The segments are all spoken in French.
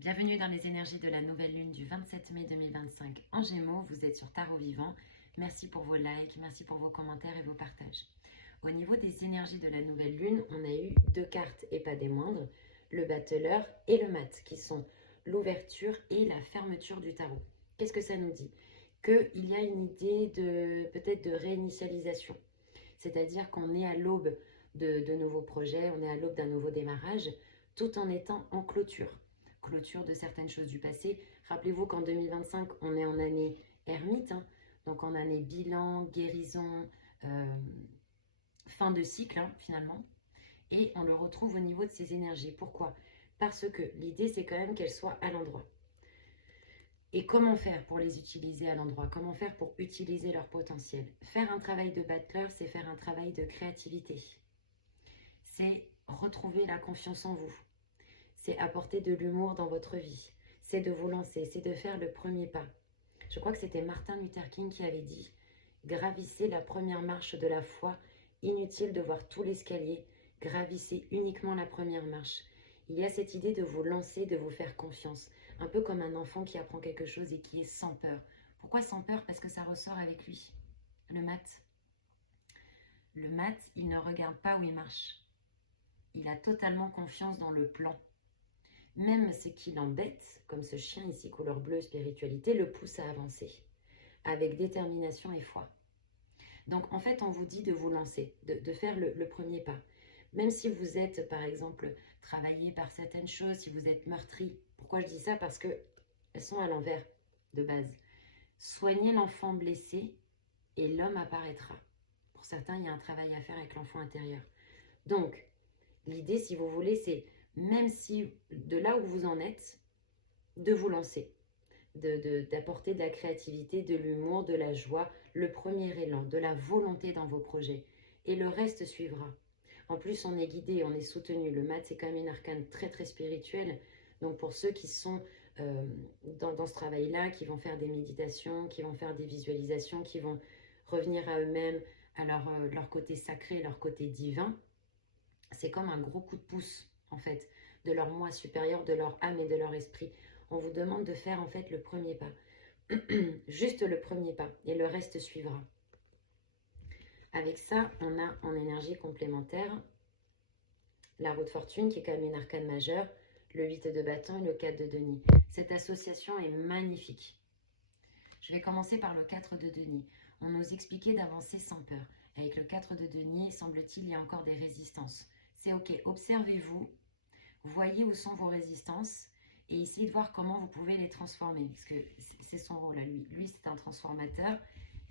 Bienvenue dans les énergies de la nouvelle lune du 27 mai 2025 en Gémeaux. Vous êtes sur Tarot Vivant. Merci pour vos likes, merci pour vos commentaires et vos partages. Au niveau des énergies de la nouvelle lune, on a eu deux cartes et pas des moindres, le battleur et le mat, qui sont l'ouverture et la fermeture du tarot. Qu'est-ce que ça nous dit? Qu'il y a une idée de peut-être de réinitialisation. C'est-à-dire qu'on est à l'aube de nouveaux projets, on est à l'aube d'un nouveau démarrage, tout en étant en clôture. Clôture de certaines choses du passé. Rappelez-vous qu'en 2025, on est en année ermite, donc en année bilan, guérison, fin de cycle finalement. Et on le retrouve au niveau de ces énergies. Pourquoi? Parce que l'idée, c'est quand même qu'elles soient à l'endroit. Et comment faire pour les utiliser à l'endroit? Comment faire pour utiliser leur potentiel? Faire un travail de battleur, c'est faire un travail de créativité. C'est retrouver la confiance en vous. C'est apporter de l'humour dans votre vie. C'est de vous lancer, c'est de faire le premier pas. Je crois que c'était Martin Luther King qui avait dit « Gravissez la première marche de la foi, inutile de voir tout l'escalier, gravissez uniquement la première marche. » Il y a cette idée de vous lancer, de vous faire confiance. Un peu comme un enfant qui apprend quelque chose et qui est sans peur. Pourquoi sans peur? Parce que ça ressort avec lui. Le mat. Le mat, il ne regarde pas où il marche. Il a totalement confiance dans le plan. Même ce qui l'embête, comme ce chien ici, couleur bleue, spiritualité, le pousse à avancer. Avec détermination et foi. Donc en fait, on vous dit de vous lancer, de faire le premier pas. Même si vous êtes, par exemple, travaillé par certaines choses, si vous êtes meurtri. Pourquoi je dis ça? Parce qu'elles sont à l'envers, de base. Soignez l'enfant blessé et l'homme apparaîtra. Pour certains, il y a un travail à faire avec l'enfant intérieur. Donc, l'idée, si vous voulez, c'est, même si de là où vous en êtes, de vous lancer. D'apporter de la créativité, de l'humour, de la joie, le premier élan, de la volonté dans vos projets. Et le reste suivra. En plus, on est guidé, on est soutenu. Le mat, c'est quand même une arcane très très spirituelle. Donc pour ceux qui sont dans ce travail-là, qui vont faire des méditations, qui vont faire des visualisations, qui vont revenir à eux-mêmes, à leur côté sacré, leur côté divin, c'est comme un gros coup de pouce, en fait, de leur moi supérieur, de leur âme et de leur esprit. On vous demande de faire en fait le premier pas. Juste le premier pas et le reste suivra. Avec ça, on a en énergie complémentaire la roue de fortune qui est quand même une arcane majeure, le 8 de bâton et le 4 de denier. Cette association est magnifique. Je vais commencer par le 4 de denier. On nous expliquait d'avancer sans peur. Avec le 4 de denier, semble-t-il, il y a encore des résistances. C'est ok, observez-vous, voyez où sont vos résistances et essayez de voir comment vous pouvez les transformer. Parce que c'est son rôle à lui. Lui, c'est un transformateur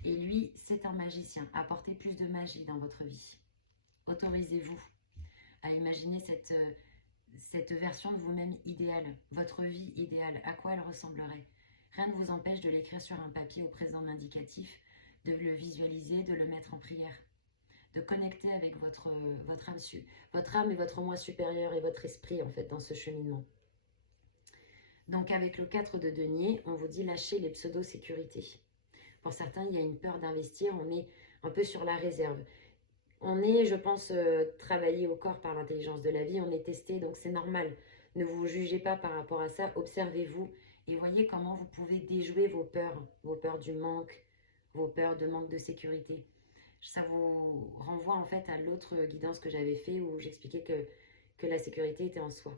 et lui, c'est un magicien. Apportez plus de magie dans votre vie. Autorisez-vous à imaginer cette version de vous-même idéale, votre vie idéale, à quoi elle ressemblerait. Rien ne vous empêche de l'écrire sur un papier au présent indicatif, de le visualiser, de le mettre en prière, de connecter avec votre âme et votre moi supérieur et votre esprit en fait dans ce cheminement. Donc avec le 4 de denier, on vous dit lâcher les pseudo-sécurités. Pour certains, il y a une peur d'investir, on est un peu sur la réserve. On est, je pense, travaillé au corps par l'intelligence de la vie, on est testé, donc c'est normal. Ne vous jugez pas par rapport à ça, observez-vous et voyez comment vous pouvez déjouer vos peurs du manque, vos peurs de manque de sécurité. Ça vous renvoie en fait à l'autre guidance que j'avais fait où j'expliquais que la sécurité était en soi.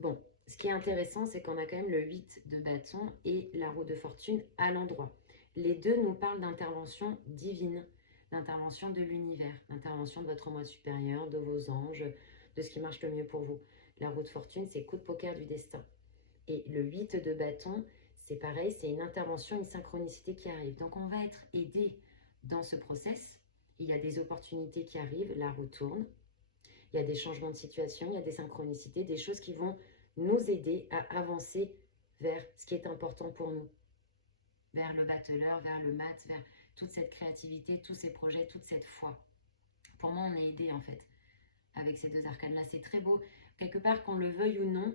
Bon, ce qui est intéressant, c'est qu'on a quand même le 8 de bâton et la roue de fortune à l'endroit. Les deux nous parlent d'intervention divine, d'intervention de l'univers, d'intervention de votre moi supérieur, de vos anges, de ce qui marche le mieux pour vous. La roue de fortune, c'est coup de poker du destin. Et le 8 de bâton, c'est pareil, c'est une intervention, une synchronicité qui arrive. Donc on va être aidé dans ce process. Il y a des opportunités qui arrivent, la roue tourne. Il y a des changements de situation, il y a des synchronicités, des choses qui vont nous aider à avancer vers ce qui est important pour nous. Vers le battleur, vers le mat, vers toute cette créativité, tous ces projets, toute cette foi. Pour moi, on est aidé en fait avec ces deux arcanes-là. C'est très beau. Quelque part, qu'on le veuille ou non,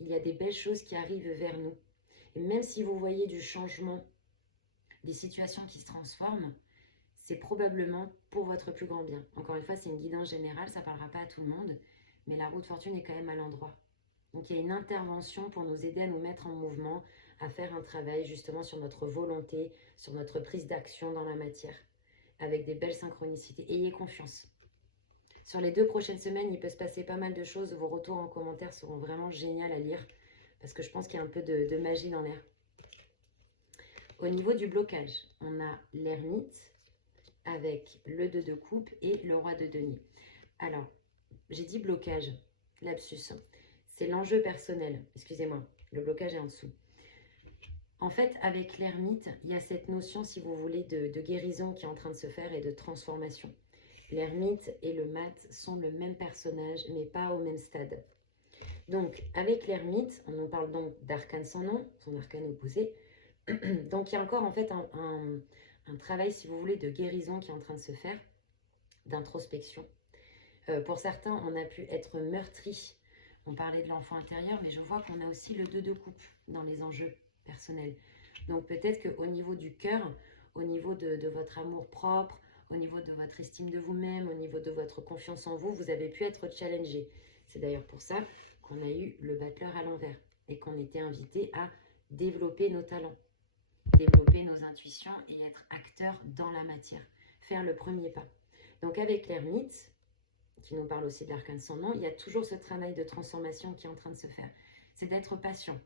il y a des belles choses qui arrivent vers nous. Et même si vous voyez du changement, des situations qui se transforment, c'est probablement pour votre plus grand bien. Encore une fois, c'est une guidance générale, ça ne parlera pas à tout le monde, mais la roue de fortune est quand même à l'endroit. Donc il y a une intervention pour nous aider à nous mettre en mouvement, à faire un travail justement sur notre volonté, sur notre prise d'action dans la matière, avec des belles synchronicités. Ayez confiance. Sur les 2 prochaines semaines, il peut se passer pas mal de choses. Vos retours en commentaire seront vraiment géniaux à lire, parce que je pense qu'il y a un peu de magie dans l'air. Au niveau du blocage, on a l'ermite avec le 2 de coupe et le roi de denier. Alors, j'ai dit blocage, lapsus. C'est l'enjeu personnel. Excusez-moi, le blocage est en dessous. En fait, avec l'ermite, il y a cette notion, si vous voulez, de guérison qui est en train de se faire et de transformation. L'ermite et le mat sont le même personnage, mais pas au même stade. Donc, avec l'ermite, on nous parle donc d'arcane sans nom, son arcane opposé. Donc, il y a encore en fait un travail, si vous voulez, de guérison qui est en train de se faire, d'introspection. Pour certains, on a pu être meurtri. On parlait de l'enfant intérieur, mais je vois qu'on a aussi le 2 de coupe dans les enjeux personnels. Donc, peut-être qu'au niveau du cœur, au niveau de votre amour propre, au niveau de votre estime de vous-même, au niveau de votre confiance en vous, vous avez pu être challengé. C'est d'ailleurs pour ça qu'on a eu le battleur à l'envers et qu'on était invité à développer nos talents, développer nos intuitions et être acteur dans la matière, faire le premier pas. Donc avec l'ermite, qui nous parle aussi de l'arcane sans nom, il y a toujours ce travail de transformation qui est en train de se faire. C'est d'être patient.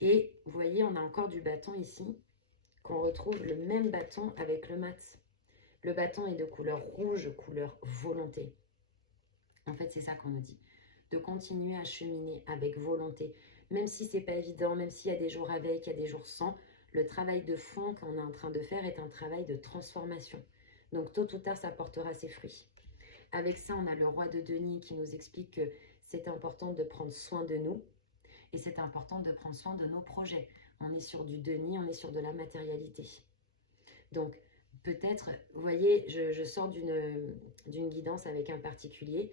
Et vous voyez, on a encore du bâton ici, qu'on retrouve le même bâton avec le mat. Le bâton est de couleur rouge, couleur volonté. En fait, c'est ça qu'on nous dit. De continuer à cheminer avec volonté. Même si c'est pas évident, même s'il y a des jours avec, il y a des jours sans, le travail de fond qu'on est en train de faire est un travail de transformation. Donc, tôt ou tard, ça portera ses fruits. Avec ça, on a le roi de denier qui nous explique que c'est important de prendre soin de nous et c'est important de prendre soin de nos projets. On est sur du denier, on est sur de la matérialité. Donc, peut-être, vous voyez, je sors d'une guidance avec un particulier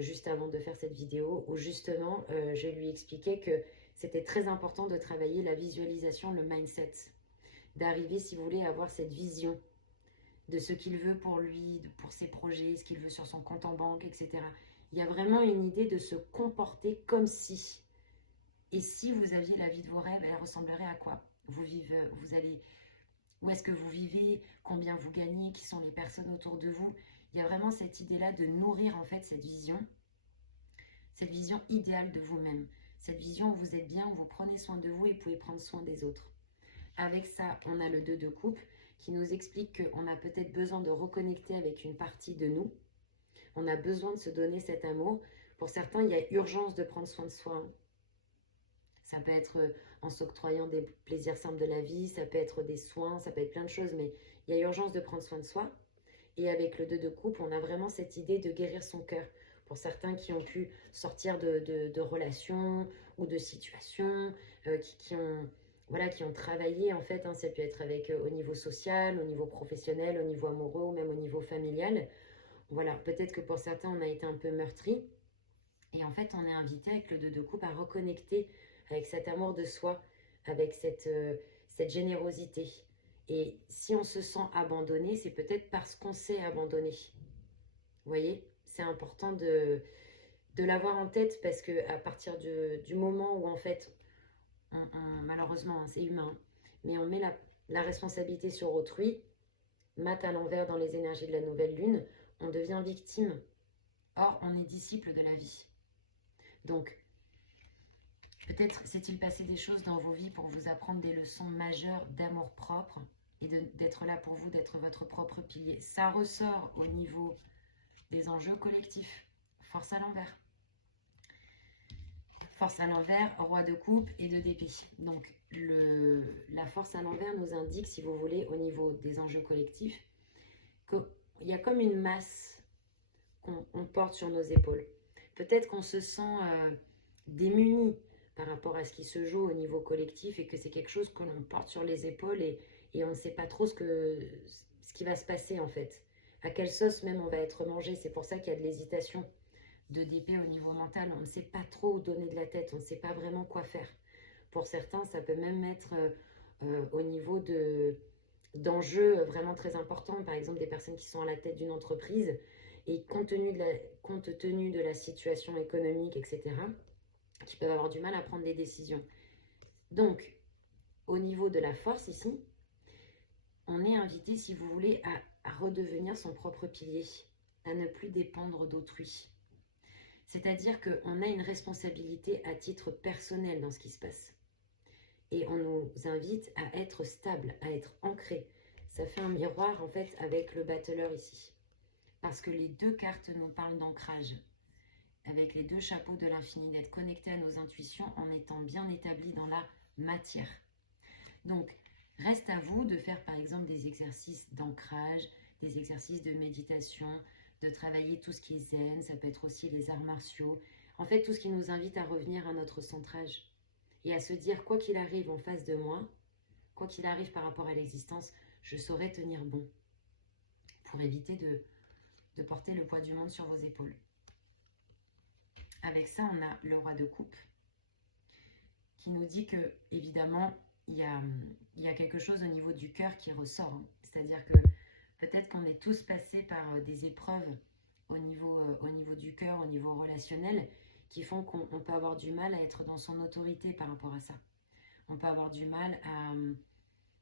juste avant de faire cette vidéo où justement, je lui expliquais que c'était très important de travailler la visualisation, le mindset, d'arriver, si vous voulez, à avoir cette vision de ce qu'il veut pour lui, pour ses projets, ce qu'il veut sur son compte en banque, etc. Il y a vraiment une idée de se comporter comme si. Et si vous aviez la vie de vos rêves, elle ressemblerait à quoi? Vous vivez, vous allez, où est-ce que vous vivez, combien vous gagnez, qui sont les personnes autour de vous. Il y a vraiment cette idée-là de nourrir en fait cette vision idéale de vous-même. Cette vision où vous êtes bien, où vous prenez soin de vous et pouvez prendre soin des autres. Avec ça, on a le 2 de coupe qui nous explique qu'on a peut-être besoin de reconnecter avec une partie de nous. On a besoin de se donner cet amour. Pour certains, il y a urgence de prendre soin de soi. Ça peut être en s'octroyant des plaisirs simples de la vie, ça peut être des soins, ça peut être plein de choses, mais il y a urgence de prendre soin de soi. Et avec le 2 de coupe, on a vraiment cette idée de guérir son cœur. Pour certains qui ont pu sortir de relations ou de situations, qui ont travaillé en fait, ça peut être avec au niveau social, au niveau professionnel, au niveau amoureux ou même au niveau familial. Voilà, peut-être que pour certains, on a été un peu meurtri. Et en fait, on est invité avec le 2 de coupe à reconnecter avec cet amour de soi, avec cette générosité. Et si on se sent abandonné, c'est peut-être parce qu'on s'est abandonné. Vous voyez, c'est important de l'avoir en tête parce qu'à partir du moment où en fait, malheureusement, c'est humain, mais on met la responsabilité sur autrui, mat à l'envers dans les énergies de la nouvelle lune, on devient victime. Or, on est disciple de la vie. Donc, peut-être s'est-il passé des choses dans vos vies pour vous apprendre des leçons majeures d'amour propre et d'être là pour vous, d'être votre propre pilier. Ça ressort au niveau des enjeux collectifs. Force à l'envers. Force à l'envers, roi de coupe et de d'épée. Donc, la force à l'envers nous indique, si vous voulez, au niveau des enjeux collectifs, qu'il y a comme une masse qu'on porte sur nos épaules. Peut-être qu'on se sent démuni par rapport à ce qui se joue au niveau collectif et que c'est quelque chose que l'on porte sur les épaules et on ne sait pas trop ce qui va se passer en fait. À quelle sauce même on va être mangé. C'est pour ça qu'il y a de l'hésitation de d'épée au niveau mental. On ne sait pas trop où donner de la tête. On ne sait pas vraiment quoi faire. Pour certains, ça peut même être au niveau d'enjeux vraiment très importants. Par exemple, des personnes qui sont à la tête d'une entreprise et compte tenu de la situation économique, etc., qui peuvent avoir du mal à prendre des décisions. Donc, au niveau de la force ici, on est invité, si vous voulez, à redevenir son propre pilier, à ne plus dépendre d'autrui. C'est-à-dire qu'on a une responsabilité à titre personnel dans ce qui se passe. Et on nous invite à être stable, à être ancré. Ça fait un miroir en fait avec le battleur ici. Parce que les deux cartes nous parlent d'ancrage. Avec les deux chapeaux de l'infini, d'être connecté à nos intuitions en étant bien établi dans la matière. Donc, reste à vous de faire par exemple des exercices d'ancrage, des exercices de méditation, de travailler tout ce qui est zen, ça peut être aussi les arts martiaux. En fait, tout ce qui nous invite à revenir à notre centrage et à se dire, quoi qu'il arrive en face de moi, quoi qu'il arrive par rapport à l'existence, je saurai tenir bon pour éviter de porter le poids du monde sur vos épaules. Avec ça, on a le roi de coupe qui nous dit que, évidemment, il y a quelque chose au niveau du cœur qui ressort. Hein. C'est-à-dire que peut-être qu'on est tous passés par des épreuves au niveau du cœur, au niveau relationnel, qui font qu'on peut avoir du mal à être dans son autorité par rapport à ça. On peut avoir du mal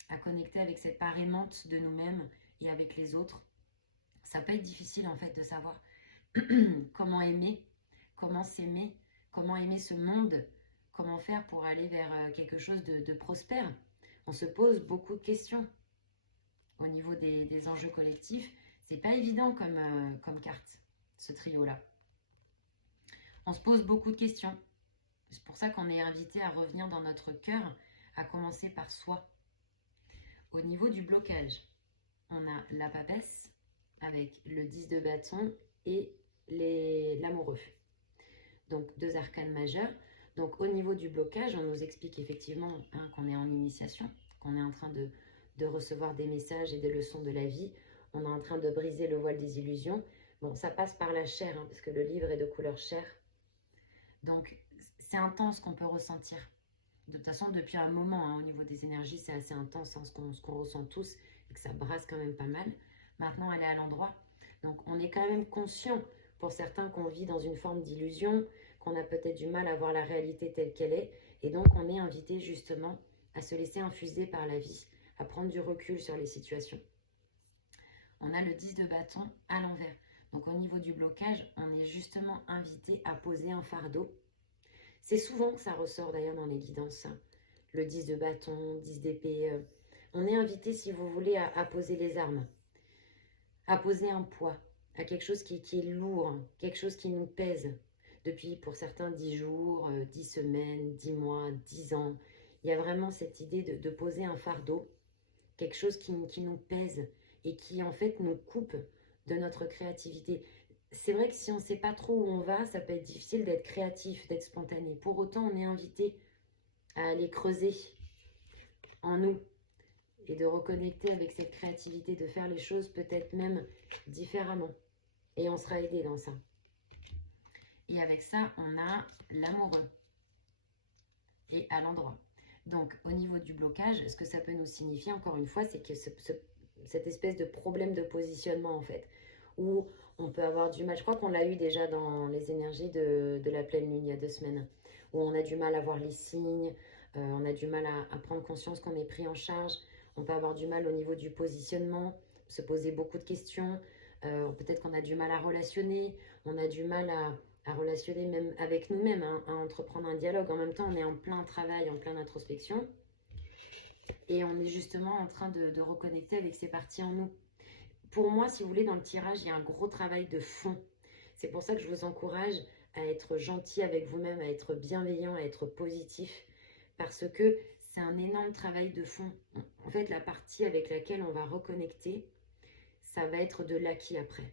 à connecter avec cette part aimante de nous-mêmes et avec les autres. Ça peut être difficile en fait de savoir comment aimer, comment s'aimer, comment aimer ce monde, comment faire pour aller vers quelque chose de prospère. On se pose beaucoup de questions au niveau des enjeux collectifs. C'est pas évident comme carte, ce trio-là. On se pose beaucoup de questions. C'est pour ça qu'on est invité à revenir dans notre cœur, à commencer par soi. Au niveau du blocage, on a la papesse avec le 10 de bâton et l'amoureux. Donc, deux arcanes majeures. Donc, au niveau du blocage, on nous explique effectivement qu'on est en initiation, qu'on est en train de recevoir des messages et des leçons de la vie. On est en train de briser le voile des illusions. Bon, ça passe par la chair, parce que le livre est de couleur chair. Donc, c'est intense qu'on peut ressentir. De toute façon, depuis un moment, au niveau des énergies, c'est assez intense, ce qu'on ressent tous, et que ça brasse quand même pas mal. Maintenant, elle est à l'endroit. Donc, on est quand même conscient, pour certains, qu'on vit dans une forme d'illusion, qu'on a peut-être du mal à voir la réalité telle qu'elle est. Et donc, on est invité justement à se laisser infuser par la vie, à prendre du recul sur les situations. On a le 10 de bâton à l'envers. Donc, au niveau du blocage, on est justement invité à poser un fardeau. C'est souvent que ça ressort d'ailleurs dans les guidances. Le 10 de bâton, 10 d'épée. On est invité, si vous voulez, à poser les armes, à poser un poids, à quelque chose qui est lourd, quelque chose qui nous pèse. Depuis, pour certains, 10 jours, 10 semaines, 10 mois, 10 ans. Il y a vraiment cette idée de poser un fardeau, quelque chose qui nous pèse et qui, en fait, nous coupe de notre créativité. C'est vrai que si on ne sait pas trop où on va, ça peut être difficile d'être créatif, d'être spontané. Pour autant, on est invité à aller creuser en nous et de reconnecter avec cette créativité, de faire les choses peut-être même différemment. Et on sera aidé dans ça. Et avec ça, on a l'amoureux et à l'endroit. Donc, au niveau du blocage, ce que ça peut nous signifier, encore une fois, c'est que cette espèce de problème de positionnement, en fait, où on peut avoir du mal. Je crois qu'on l'a eu déjà dans les énergies de la pleine lune il y a 2 semaines, où on a du mal à voir les signes, on a du mal à prendre conscience qu'on est pris en charge, on peut avoir du mal au niveau du positionnement, se poser beaucoup de questions, peut-être qu'on a du mal à relationner, on a du mal à relationner même avec nous-mêmes, à entreprendre un dialogue. En même temps, on est en plein travail, en pleine introspection, et on est justement en train de reconnecter avec ces parties en nous. Pour moi, si vous voulez, dans le tirage, il y a un gros travail de fond. C'est pour ça que je vous encourage à être gentil avec vous-même, à être bienveillant, à être positif, parce que c'est un énorme travail de fond. En fait, la partie avec laquelle on va reconnecter, ça va être de l'acquis après.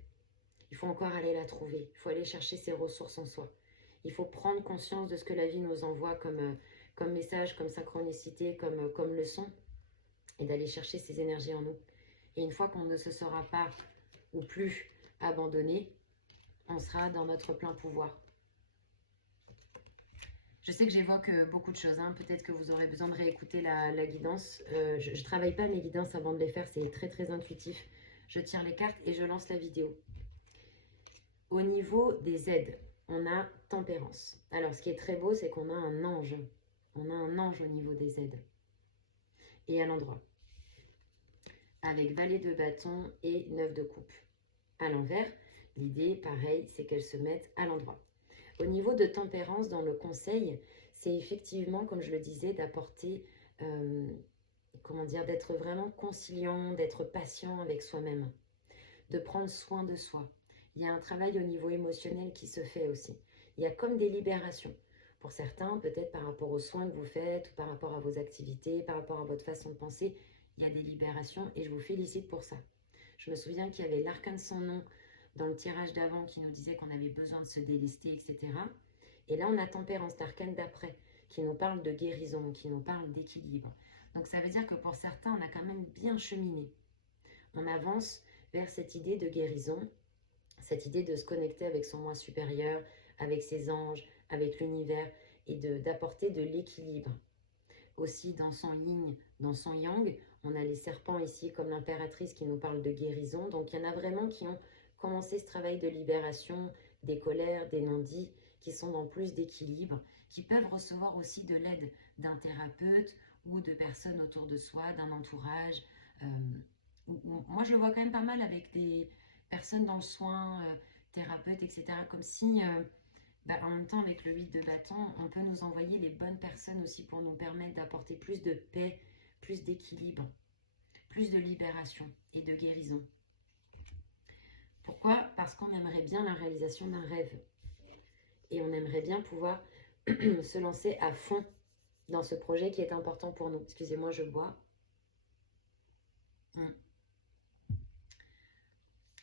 Il faut encore aller la trouver, il faut aller chercher ses ressources en soi. Il faut prendre conscience de ce que la vie nous envoie comme message, comme synchronicité, comme leçon, et d'aller chercher ces énergies en nous. Et une fois qu'on ne se sera pas ou plus abandonné, on sera dans notre plein pouvoir. Je sais que j'évoque beaucoup de choses, peut-être que vous aurez besoin de réécouter la guidance. Je ne travaille pas mes guidances avant de les faire, c'est très très intuitif. Je tire les cartes et je lance la vidéo. Au niveau des aides, on a tempérance. Alors, ce qui est très beau, c'est qu'on a un ange. On a un ange au niveau des aides et à l'endroit. Avec valet de bâton et 9 de coupe. À l'envers, l'idée, pareil, c'est qu'elles se mettent à l'endroit. Au niveau de tempérance, dans le conseil, c'est effectivement, comme je le disais, d'apporter, d'être vraiment conciliant, d'être patient avec soi-même, de prendre soin de soi. Il y a un travail au niveau émotionnel qui se fait aussi. Il y a comme des libérations. Pour certains, peut-être par rapport aux soins que vous faites, ou par rapport à vos activités, par rapport à votre façon de penser, il y a des libérations et je vous félicite pour ça. Je me souviens qu'il y avait l'arcane sans nom dans le tirage d'avant qui nous disait qu'on avait besoin de se délester, etc. Et là, on a tempérance, l'arcane d'après, qui nous parle de guérison, qui nous parle d'équilibre. Donc ça veut dire que pour certains, on a quand même bien cheminé. On avance vers cette idée de guérison, cette idée de se connecter avec son moi supérieur, avec ses anges, avec l'univers, et d'apporter de l'équilibre. Aussi dans son yin, dans son yang, on a les serpents ici comme l'impératrice qui nous parle de guérison. Donc il y en a vraiment qui ont commencé ce travail de libération, des colères, des non-dits, qui sont dans plus d'équilibre, qui peuvent recevoir aussi de l'aide d'un thérapeute ou de personnes autour de soi, d'un entourage. Moi, je le vois quand même pas mal avec des personnes dans le soin, thérapeutes, etc. Comme si, en même temps, avec le 8 de bâton, on peut nous envoyer les bonnes personnes aussi pour nous permettre d'apporter plus de paix, plus d'équilibre, plus de libération et de guérison. Pourquoi? Parce qu'on aimerait bien la réalisation d'un rêve. Et on aimerait bien pouvoir se lancer à fond dans ce projet qui est important pour nous. Excusez-moi, je bois.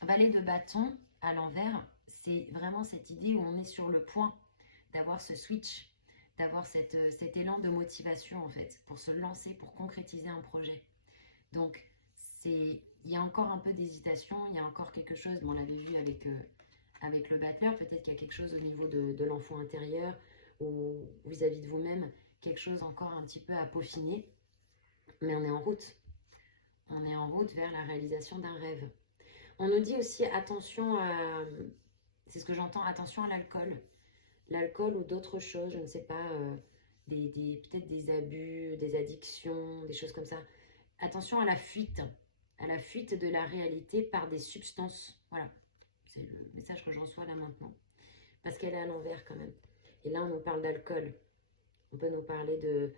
Valet de bâton à l'envers, c'est vraiment cette idée où on est sur le point d'avoir ce switch, d'avoir cet élan de motivation en fait, pour se lancer, pour concrétiser un projet. Donc, il y a encore un peu d'hésitation, il y a encore quelque chose, on l'avait vu avec le battleur, peut-être qu'il y a quelque chose au niveau de l'enfant intérieur ou vis-à-vis de vous-même, quelque chose encore un petit peu à peaufiner, mais on est en route. On est en route vers la réalisation d'un rêve. On nous dit aussi attention à, c'est ce que j'entends, attention à l'alcool. L'alcool ou d'autres choses, je ne sais pas, peut-être des abus, des addictions, des choses comme ça. Attention à la fuite de la réalité par des substances. Voilà, c'est le message que je reçois là maintenant. Parce qu'elle est à l'envers quand même. Et là, on nous parle d'alcool. On peut nous parler de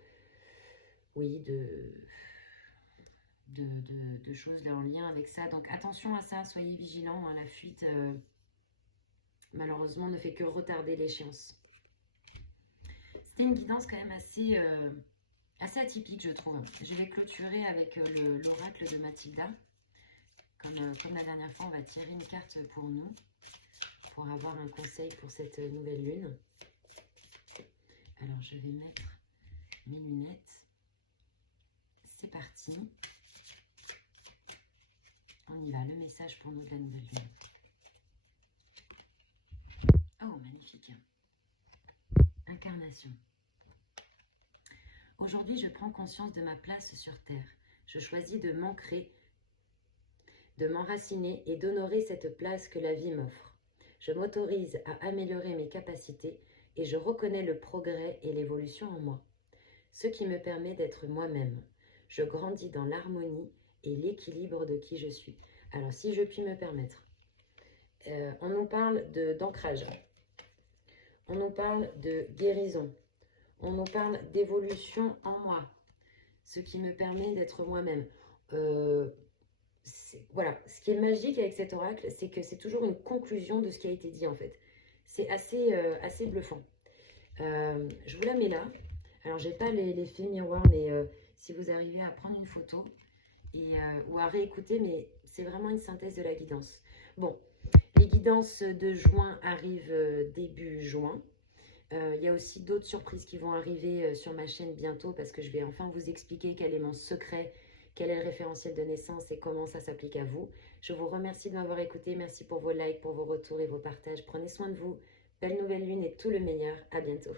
choses là en lien avec ça. Donc attention à ça, soyez vigilants. Hein, la fuite, malheureusement, ne fait que retarder l'échéance. C'était une guidance quand même assez atypique, je trouve. Je vais clôturer avec l'oracle de Mathilda. Comme la dernière fois, on va tirer une carte pour nous, pour avoir un conseil pour cette nouvelle lune. Alors, je vais mettre mes lunettes. C'est parti. On y va, le message pour nous de la nouvelle lune. Oh, magnifique. Incarnation. Aujourd'hui, je prends conscience de ma place sur Terre. Je choisis de m'ancrer, de m'enraciner et d'honorer cette place que la vie m'offre. Je m'autorise à améliorer mes capacités et je reconnais le progrès et l'évolution en moi, ce qui me permet d'être moi-même. Je grandis dans l'harmonie et l'équilibre de qui je suis. Alors, si je puis me permettre, on nous parle d'ancrage, on nous parle de guérison, on nous parle d'évolution en moi, ce qui me permet d'être moi-même. Voilà, ce qui est magique avec cet oracle, c'est que c'est toujours une conclusion de ce qui a été dit en fait. C'est assez bluffant. Je vous la mets là. Alors, j'ai pas l'effet miroir, mais si vous arrivez à prendre une photo ou à réécouter, mais c'est vraiment une synthèse de la guidance. Bon, les guidances de juin arrivent début juin. Il y a aussi d'autres surprises qui vont arriver sur ma chaîne bientôt parce que je vais enfin vous expliquer quel est mon secret, quel est le référentiel de naissance et comment ça s'applique à vous. Je vous remercie de m'avoir écouté. Merci pour vos likes, pour vos retours et vos partages. Prenez soin de vous. Belle nouvelle lune et tout le meilleur. À bientôt.